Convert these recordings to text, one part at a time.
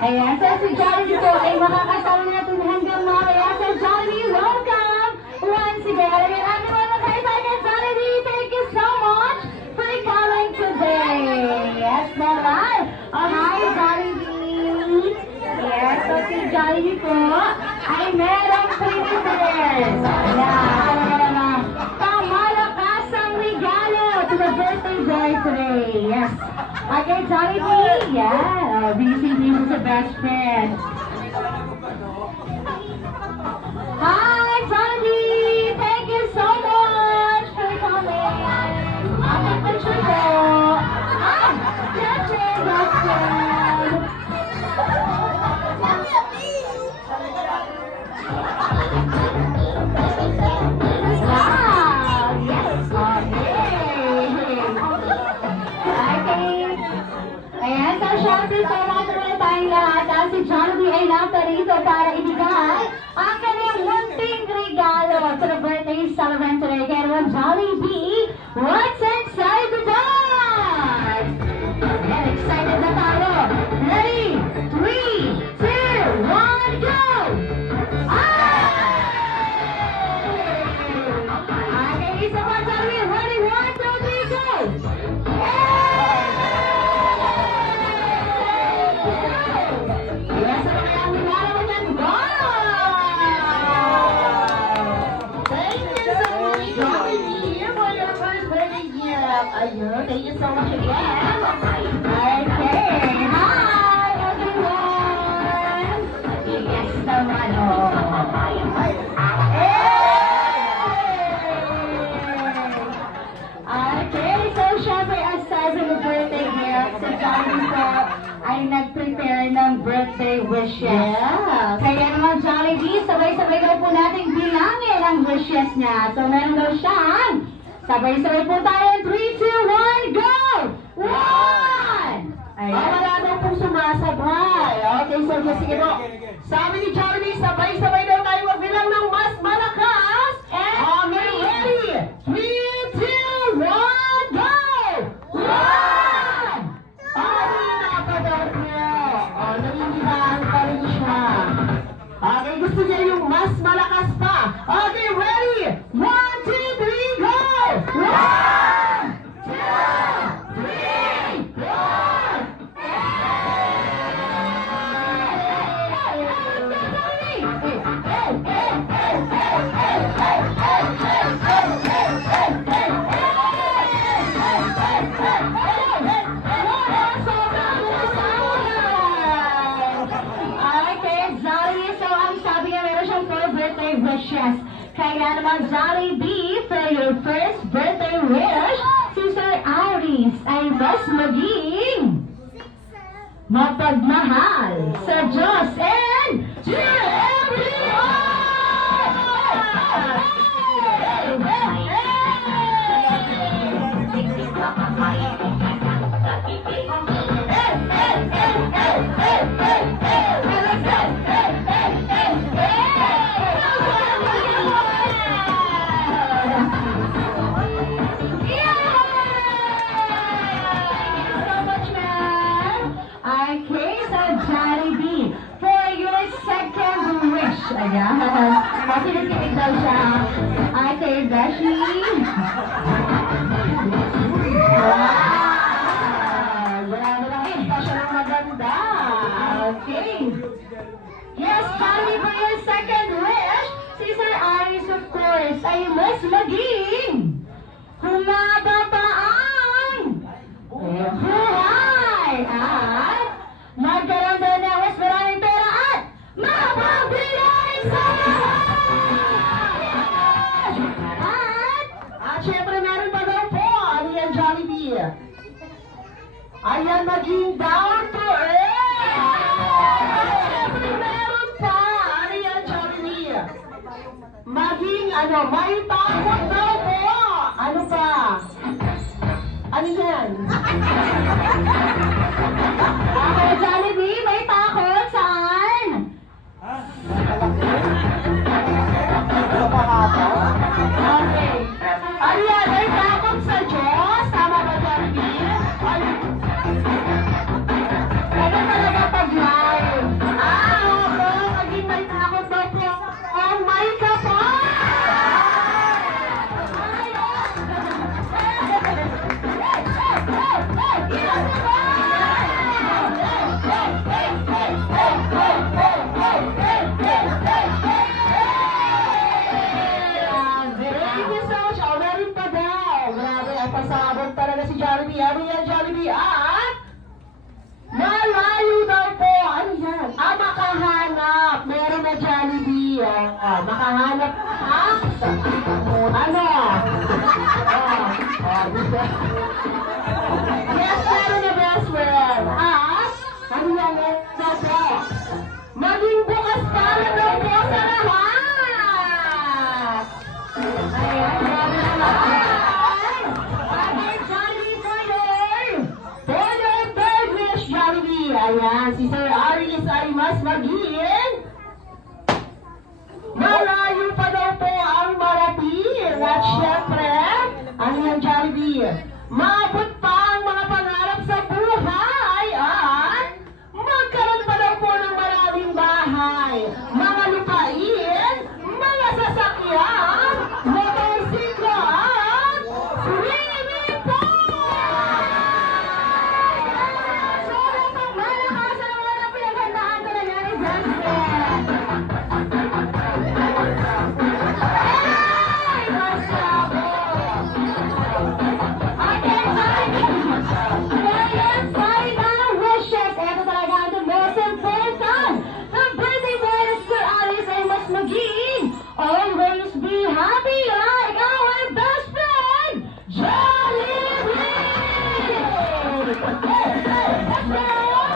Ayan, so si Jollibee po ay makakasama natin hanggang mamaya. So Jollibee, welcome! Once again, and I'm mga kaibigan, Jollibee, thank you so much for coming today. Yes, naman. Oh, hi, Jollibee. Yes, so si Jollibee po ay merong premises. Ayan, pamamakasang regalo to the birthday boy today. Yes. Okay, Jollibee, yeah. BC is the best friend. Hi, Jollibee! Thank you so much for coming. Happy picture po. Ah, Jackson. Wow, yes, okay. Ayan, so syempre po mga tayong lahat dahil si Jollibee ay naparito para ibigay ang kanyang munting regalo to the birthday celebrant today. Kaya naman Jollibee, what's inside the box? Ayan, excited na tayo. Ready? 3, 2, 1, go! Okay, isa pa Jollibee. Ready? 1, 2, 3, go! Yes, ano kaya ang regalo mo dyan? Thank you so much, Jollibee, for your first birthday gift. Ayun, thank you so much again. Okay, hi everyone. Yes naman, oh. Okay, so syempre aside from the birthday gift, si Jollibee po ay nag-prepare ng birthday wishes. Yeah. Kaya naman Jollibee, sabay-sabay daw po natin bilangin ang wishes niya. So meron daw siyang, sabay-sabay po tayo, 3, 2, 1, go! 1! Ayan. Wala daw pong sumasabay. Okay, so sige po. Sabi ni Jollibee, sabay-sabay daw tayo magbilang ng mas malakas. And ready? 3, 2, 1, go! 1! Nangingibahan pa rin siya. Okay, gusto niya yung mas malakas pa. Okay, ready? 1, 2, 3, go! 1, 2, 3, wishes. Kaya naman Jollibee, for your first birthday wish, si Sir Iris ay mas maging mapagmahal sa Diyos and to everyone! Jollibee, for your second wish. Ayan. Makinig daw siya. Okay, Beshi. Wow! Grabe lang eh. Siya ng maganda. Okay. Yes, Jollibee, for your second wish, si Sir Aris, of course, ay mas maging humaba pa ang buhay at magkaroon daw na mas maraming pera at mapabigay sa lahat! At syempre meron pa daw po, ano yan Jollibee? Ayan, maging down to earth! Syempre meron pa, ano yan Jollibee? Maging may takot daw po! Ano pa? Ano yan? Okay, Jollibee, may takot saan? Okay. Ayan, may takot sa Diyos. Tama ba, Jollibee? Ano talaga pag live? Opo. Maging bukas para daw po sa lahat. Ayan, grabe naman. Ating Jollibee for your third wish, Jollibee. Ayan, si Sir Aris ay mas maging malayo pa daw po ang marating. At syempre, ano yung Jollibee? Maabot pa ang mga pangarap sa buhay at magkaroon pa daw po ng maraming bahay, mga lupain, mga sasakyan, motorsiklo at swimming pool! So, malakas ang mga pinaghandaan talaga ni Justin. Hey! Masabo! Okay, sorry na wishes. Ito talaga ang the most important. The birthday boy na Sir Alice ay mas maging always be happy like our best friend, Jollibee!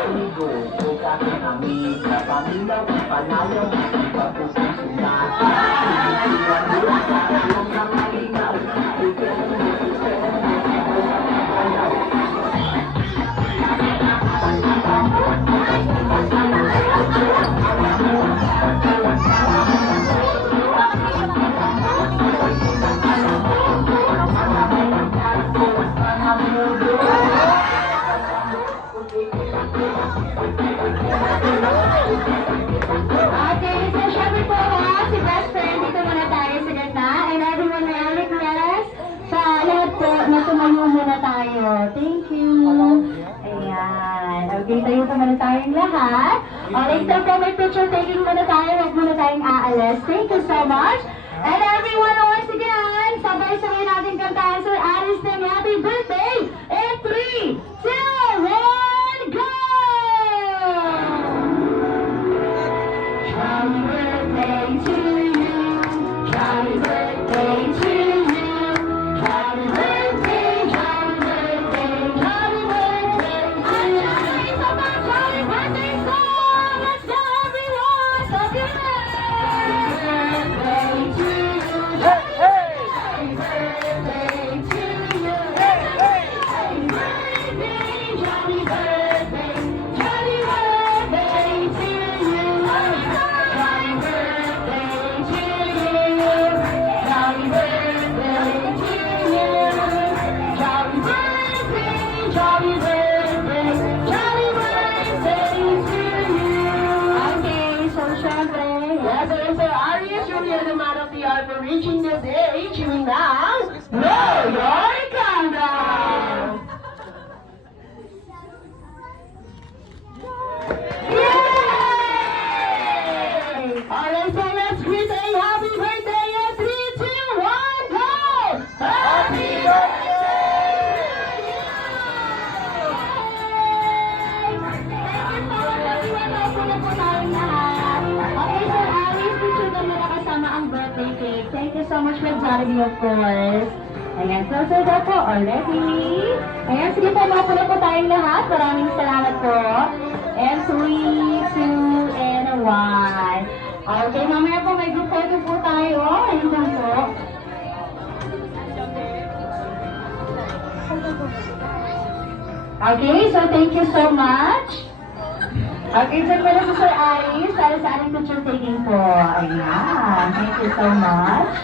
Amigo, bukas kami sa pamilyang panalo, pagpupusunan. Pinitiwan mo sa iyong nangalinaw, ikaw ang Okay, so syempre po si best friend, dito muna tayo sa ganda. And everyone may request sa lahat po na tumayo muna tayo. Thank you. Ayan. Okay, tayo po muna tayong lahat. Alright, so po may picture taking muna tayo. Huwag muna tayong aalis. Thank you so much. And everyone, once again, sabay-sabay natin kantahan Sir Aris ng happy birthday in 3, 2, 1, go! Happy birthday to you. Happy birthday to you. Happy birthday, happy birthday, happy birthday to you. Happy birthday song. Let's go everyone. So good. Happy birthday to you. Happy birthday to you. Happy birthday, happy birthday, happy birthday to you. Happy birthday to you. Happy birthday to you. Happy birthday, happy birthday, happy birthday to you. Okay, so syempre, yes, Sir Arias, you're the man of the hour for reaching this age. You now know your countdown. Yay! Alright, so let's greet a happy birthday in 3, 2, 1, go! Happy birthday! Okay, Sir Alice, picture na muna kasama ang birthday cake. Thank you so much for Jollibee, of course. Ayan, so daw po already. Ayan, sige po, mapuna po tayong lahat. Maraming salamat po. And 3, 2, and 1. Okay, mamaya po may group photo po tayo. Ayun lang po. Okay, so thank you so much. Okay, dyan pala si Sir Aris para sa ating picture taking po. Ayan, thank you so much.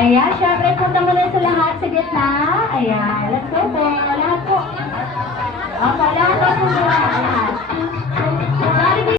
Ayan, syempre punta muna sa lahat sa gitna. Ayan, let's go po. Lahat